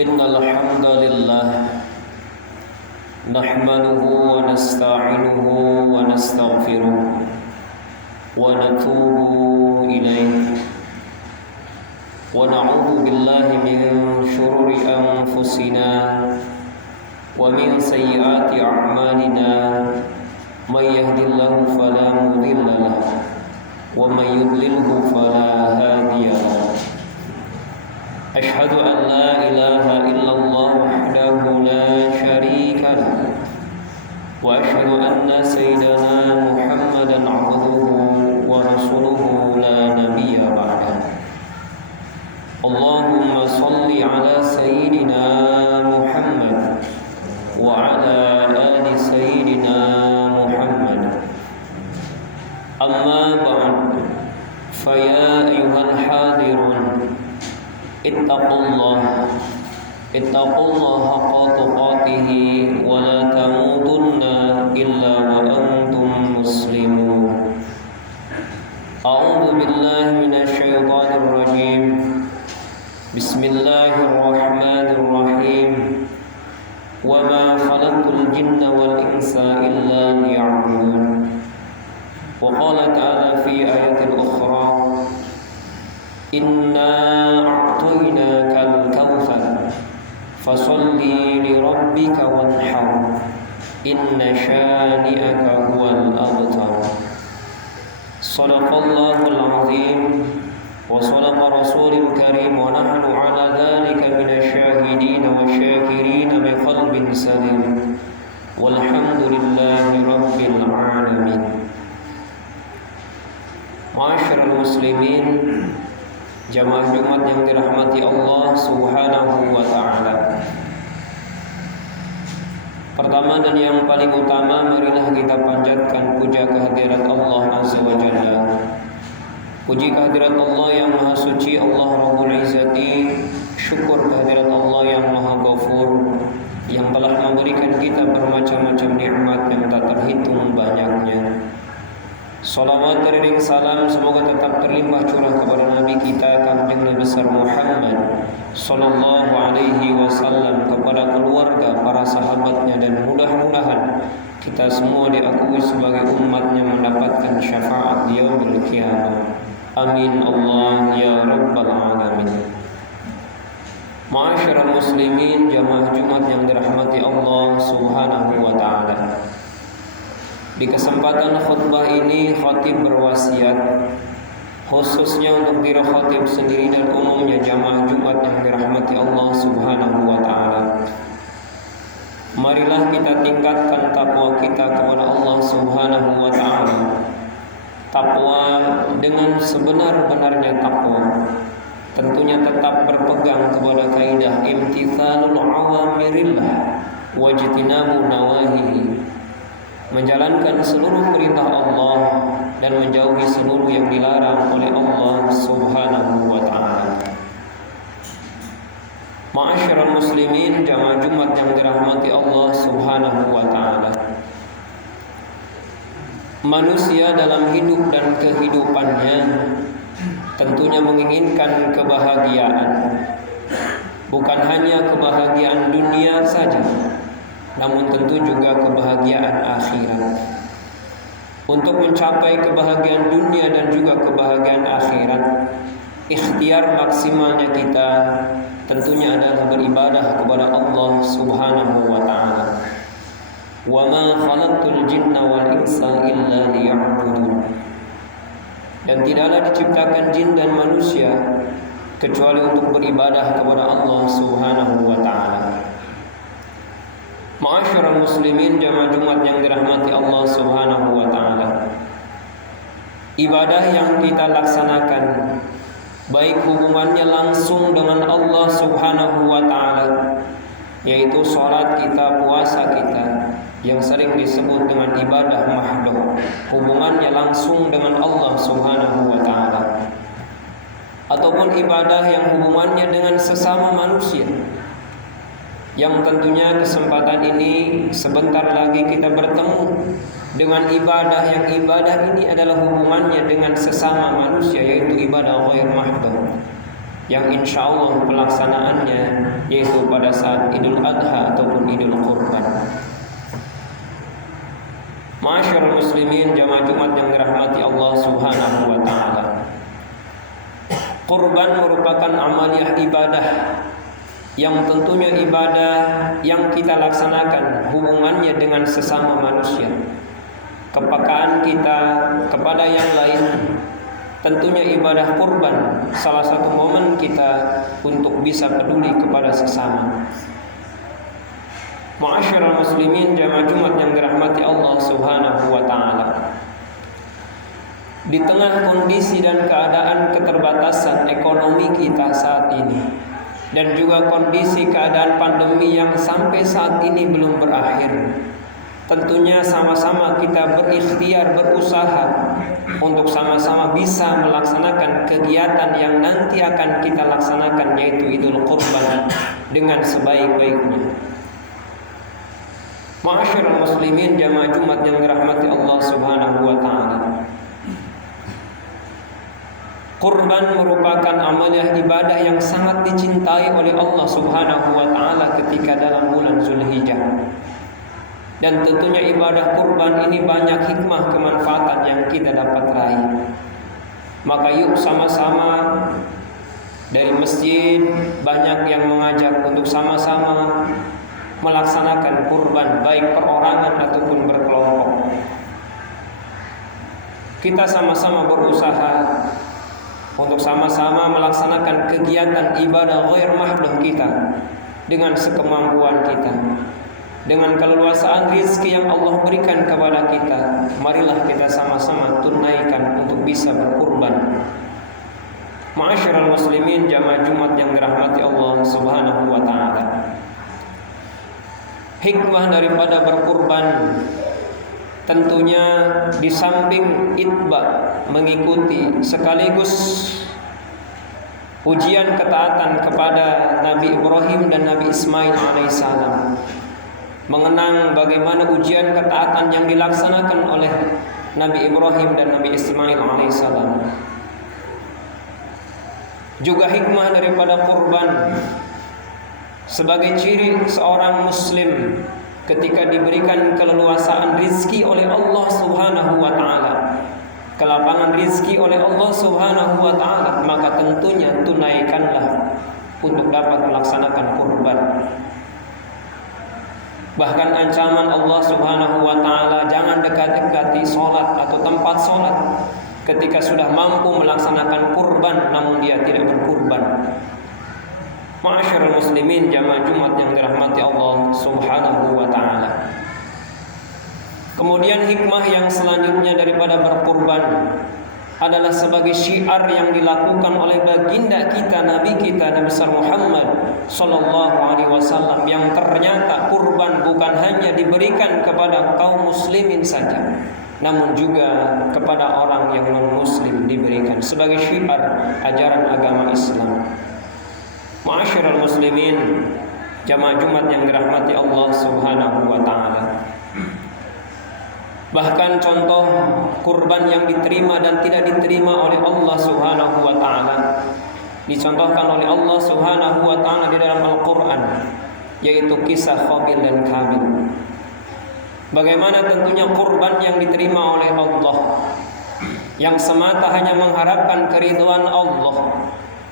Innal hamdalillah nahmaduhu wa nasta'inuhu wa nastaghfiruh wa natubu ilayh wa na'udzu billahi min shururi anfusina wa min sayyiati a'malina may yahdihillahu fala mudilla lahu wa may yudlilhu fala hadiya lahu. Asyhadu an la ilaha illallah wahdahu la syarika lahu wa asyhadu anna sayyidana Muhammadan abduhu wa rasuluhu la nabiyya ba'dahu. Allahumma salli ala sayyidina Muhammad wa ala ali sayyidina Muhammad. Amma ba'd, fa ya ayyuhal hadirun ittaqullah haqqa tuqatih wa la tamutunna illa wa antum muslimun. A'udzu billahi minasy syaithanir rajim. Bismillahirrahmanirrahim. Wa ma khalaqtul jinna wal insa illa liya'budun. Wa qala ta'ala fi ayatil ukhra, Inna a'tainakal kautsar fasalli li rabbika wanhar inna syani'aka huwal abtar. Shadaqallahul azim wa shadaqa rasulul karim wa nahnu ala dzalika minasyahidin wa syakirin biqalbin salim. Walhamdulillahi rabbil alamin. Ma'asyiral muslimin, jamaah Jumat yang dirahmati Allah Subhanahu wa ta'ala. Pertama dan yang paling utama, marilah kita panjatkan puja kehadirat Allah Azza wa Jalla. Puji kehadirat Allah yang Maha Suci, Allah Rabbul Izzati. Syukur kehadirat Allah yang Maha Ghafur, yang telah memberikan kita bermacam-macam nikmat yang tak terhitung banyaknya. Salawat dan salam semoga tetap terlimpah curah kepada Nabi kita Kanjeng Nabi besar Muhammad sallallahu alaihi wasallam, kepada keluarga, para sahabatnya, dan mudah-mudahan kita semua diakui sebagai umatnya mendapatkan syafaat di yaumil qiyamah. Amin Allah ya rabbal alamin. Ma'asyiral muslimin, jamaah Jumat yang dirahmati Allah Subhanahu wa ta'ala. Di kesempatan khutbah ini, khatib berwasiat khususnya untuk diri khatib sendiri dan umumnya jamaah Jumat yang dirahmati Allah Subhanahu wa ta'ala. Marilah kita tingkatkan takwa kita kepada Allah Subhanahu wa ta'ala. Takwa dengan sebenar-benarnya takwa, tentunya tetap berpegang kepada kaidah imtithalul awamirillah wajtinabu nawahihi, menjalankan seluruh perintah Allah dan menjauhi seluruh yang dilarang oleh Allah Subhanahu wa ta'ala. Ma'asyiral muslimin, jamaah Jumat yang dirahmati Allah Subhanahu wa ta'ala. Manusia dalam hidup dan kehidupannya tentunya menginginkan kebahagiaan. Bukan hanya kebahagiaan dunia saja, namun tentu juga kebahagiaan akhirat. Untuk mencapai kebahagiaan dunia dan juga kebahagiaan akhirat, ikhtiar maksimalnya kita tentunya adalah beribadah kepada Allah Subhanahu wa ta'ala. Wa ma khalaqtul jinna wal insa illa liya'budun. Dan tidaklah diciptakan jin dan manusia kecuali untuk beribadah kepada Allah Subhanahu wa ta'ala. Ma'asyiral muslimin, jamaah Jumat yang dirahmati Allah Subhanahu wa ta'ala. Ibadah yang kita laksanakan, baik hubungannya langsung dengan Allah Subhanahu wa ta'ala, yaitu sholat kita, puasa kita, yang sering disebut dengan ibadah mahdoh, hubungannya langsung dengan Allah Subhanahu wa ta'ala, ataupun ibadah yang hubungannya dengan sesama manusia, yang tentunya kesempatan ini sebentar lagi kita bertemu dengan ibadah yang ibadah ini adalah hubungannya dengan sesama manusia, yaitu ibadah ghair mahdoh. yang insya Allah pelaksanaannya yaitu pada saat Idul Adha ataupun Idul Kurban. Ma'asyiral muslimin jamaah Jumat yang dirahmati Allah Subhanahu wa taala. Kurban merupakan amaliyah ibadah yang tentunya ibadah yang kita laksanakan hubungannya dengan sesama manusia. Kepekaan kita kepada yang lain, tentunya ibadah kurban salah satu momen kita untuk bisa peduli kepada sesama. Ma'asyiral muslimin jamaah Jumat yang dirahmati Allah Subhanahu wa taala. Di tengah kondisi dan keadaan keterbatasan ekonomi kita saat ini dan juga kondisi keadaan pandemi yang sampai saat ini belum berakhir, tentunya sama-sama kita berikhtiar, berusaha untuk sama-sama bisa melaksanakan kegiatan yang nanti akan kita laksanakan yaitu Idul Kurban dengan sebaik-baiknya. Ma'asyiral muslimin jamaah Jumat yang dirahmati Allah Subhanahu wa taala. Kurban merupakan amaliyah ibadah yang sangat dicintai oleh Allah Subhanahu wa taala ketika dalam bulan Zulhijjah. Dan tentunya ibadah kurban ini banyak hikmah kemanfaatan yang kita dapat raih. Maka yuk sama-sama dari masjid banyak yang mengajak untuk sama-sama melaksanakan kurban baik perorangan ataupun berkelompok. Kita sama-sama berusaha untuk sama-sama melaksanakan kegiatan ibadah ghair mahdoh kita dengan sekemampuan kita, dengan keleluasaan rizki yang Allah berikan kepada kita. Marilah kita sama-sama tunaikan untuk bisa berkurban. Ma'asyiral muslimin jamaah Jumat yang dirahmati Allah Subhanahu wa taala. Hikmah daripada berkurban tentunya di samping itba mengikuti sekaligus ujian ketaatan kepada Nabi Ibrahim dan Nabi Ismail alaihissalam, mengenang bagaimana ujian ketaatan yang dilaksanakan oleh Nabi Ibrahim dan Nabi Ismail alaihissalam. Juga hikmah daripada kurban sebagai ciri seorang muslim ketika diberikan keleluasaan rizki oleh Allah Subhanahu wa taala, kelapangan rizki oleh Allah Subhanahu wa taala, maka tentunya tunaikanlah untuk dapat melaksanakan kurban. Bahkan ancaman Allah Subhanahu wa taala, jangan dekat-dekati salat atau tempat salat ketika sudah mampu melaksanakan kurban namun dia tidak berkurban. Ma'asyiral muslimin jamaah Jumat yang dirahmati Allah Subhanahu wa taala. Kemudian hikmah yang selanjutnya daripada berkurban adalah sebagai syiar yang dilakukan oleh baginda kita, Nabi kita, Nabi besar Muhammad sallallahu alaihi wasallam, yang ternyata kurban bukan hanya diberikan kepada kaum muslimin saja, namun juga kepada orang yang non-muslim diberikan sebagai syiar ajaran agama Islam. Ma'asyiral muslimin jamaah Jumat yang dirahmati Allah Subhanahu wa taala. Bahkan contoh kurban yang diterima dan tidak diterima oleh Allah Subhanahu wa taala dicontohkan oleh Allah Subhanahu wa taala di dalam Al-Qur'an, yaitu kisah Qabil dan Habil. Bagaimana tentunya kurban yang diterima oleh Allah yang semata hanya mengharapkan keridhaan Allah,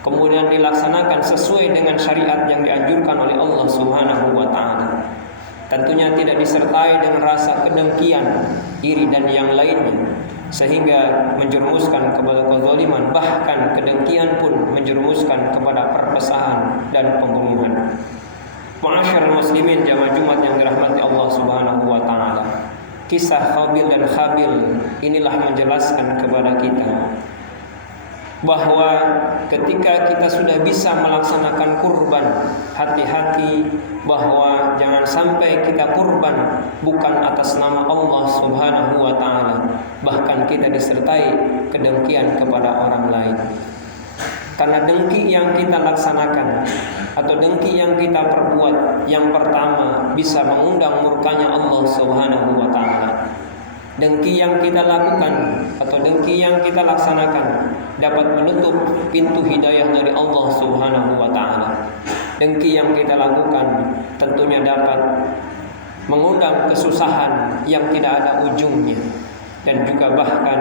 kemudian dilaksanakan sesuai dengan syariat yang dianjurkan oleh Allah Subhanahu wa taala, tentunya tidak disertai dengan rasa kedengkian, iri dan yang lainnya, sehingga menjerumuskan kepada kezaliman, bahkan kedengkian pun menjerumuskan kepada perpecahan dan pembunuhan. Ma'asyiral muslimin jamaah Jumat yang dirahmati Allah Subhanahu wa taala. Kisah Qabil dan Habil inilah menjelaskan kepada kita bahwa ketika kita sudah bisa melaksanakan kurban, hati-hati bahwa jangan sampai kita kurban bukan atas nama Allah Subhanahu wa taala, bahkan kita disertai kedengkian kepada orang lain. Karena dengki yang kita laksanakan atau dengki yang kita perbuat, yang pertama bisa mengundang murkanya Allah Subhanahu wa taala. dengki yang kita lakukan atau dengki yang kita laksanakan dapat menutup pintu hidayah dari Allah Subhanahu wa taala. Dengki yang kita lakukan tentunya dapat mengundang kesusahan yang tidak ada ujungnya. Dan juga bahkan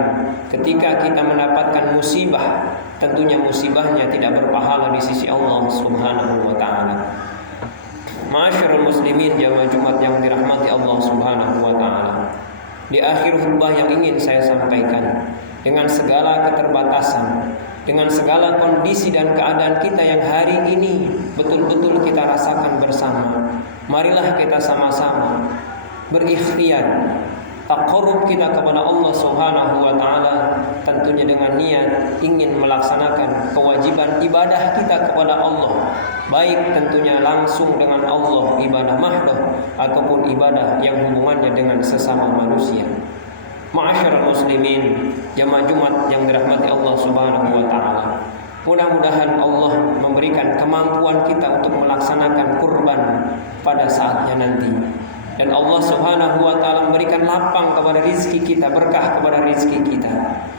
ketika kita mendapatkan musibah, tentunya musibahnya tidak berpahala di sisi Allah Subhanahu wa taala. Ma'asyiral muslimin jamaah Jumat yang dirahmati Allah Subhanahu wa taala. Di akhir khutbah yang ingin saya sampaikan, dengan segala keterbatasan, dengan segala kondisi dan keadaan kita yang hari ini betul-betul kita rasakan bersama, marilah kita sama-sama berikhtiar taqarrub kita kepada Allah Subhanahu wa taala, tentunya dengan niat ingin melaksanakan kewajiban ibadah kita kepada Allah, baik tentunya langsung dengan Allah ibadah mahdoh ataupun ibadah yang hubungannya dengan sesama manusia. Ma'asyiral muslimin jamaah Jumat yang dirahmati Allah Subhanahu wa taala, mudah-mudahan Allah memberikan kemampuan kita untuk melaksanakan kurban pada saatnya nanti. Dan Allah Subhanahu wa taala memberikan lapang kepada rizki kita, berkah kepada rizki kita.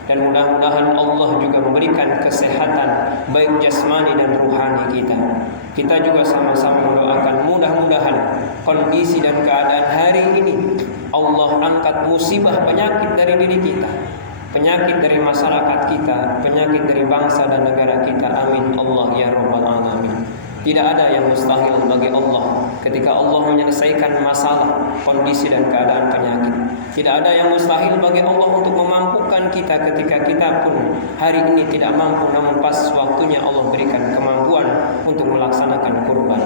Dan mudah-mudahan Allah juga memberikan kesehatan baik jasmani dan ruhani kita. Kita juga sama-sama mendoakan mudah-mudahan kondisi dan keadaan hari ini Allah angkat musibah penyakit dari diri kita, penyakit dari masyarakat kita, penyakit dari bangsa dan negara kita. Amin Allah ya rabbal alamin. Tidak ada yang mustahil bagi Allah ketika Allah menyelesaikan masalah, kondisi dan keadaan penyakit. Tidak ada yang mustahil bagi Allah untuk memampukan kita ketika kita pun hari ini tidak mampu, namun pas waktunya Allah berikan kemampuan untuk melaksanakan kurban.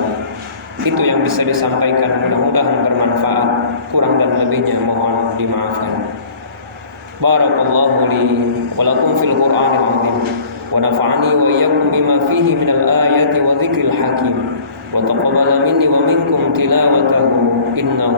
Itu yang bisa disampaikan, mudah-mudahan bermanfaat. Kurang dan lebihnya mohon dimaafkan. Barakallahu li wa lakum fil Qur'anil 'azim. ونفعني وإياكم بما فيه من الآيات وذكر الحكيم وتقبل مني ومنكم تلاوته إنه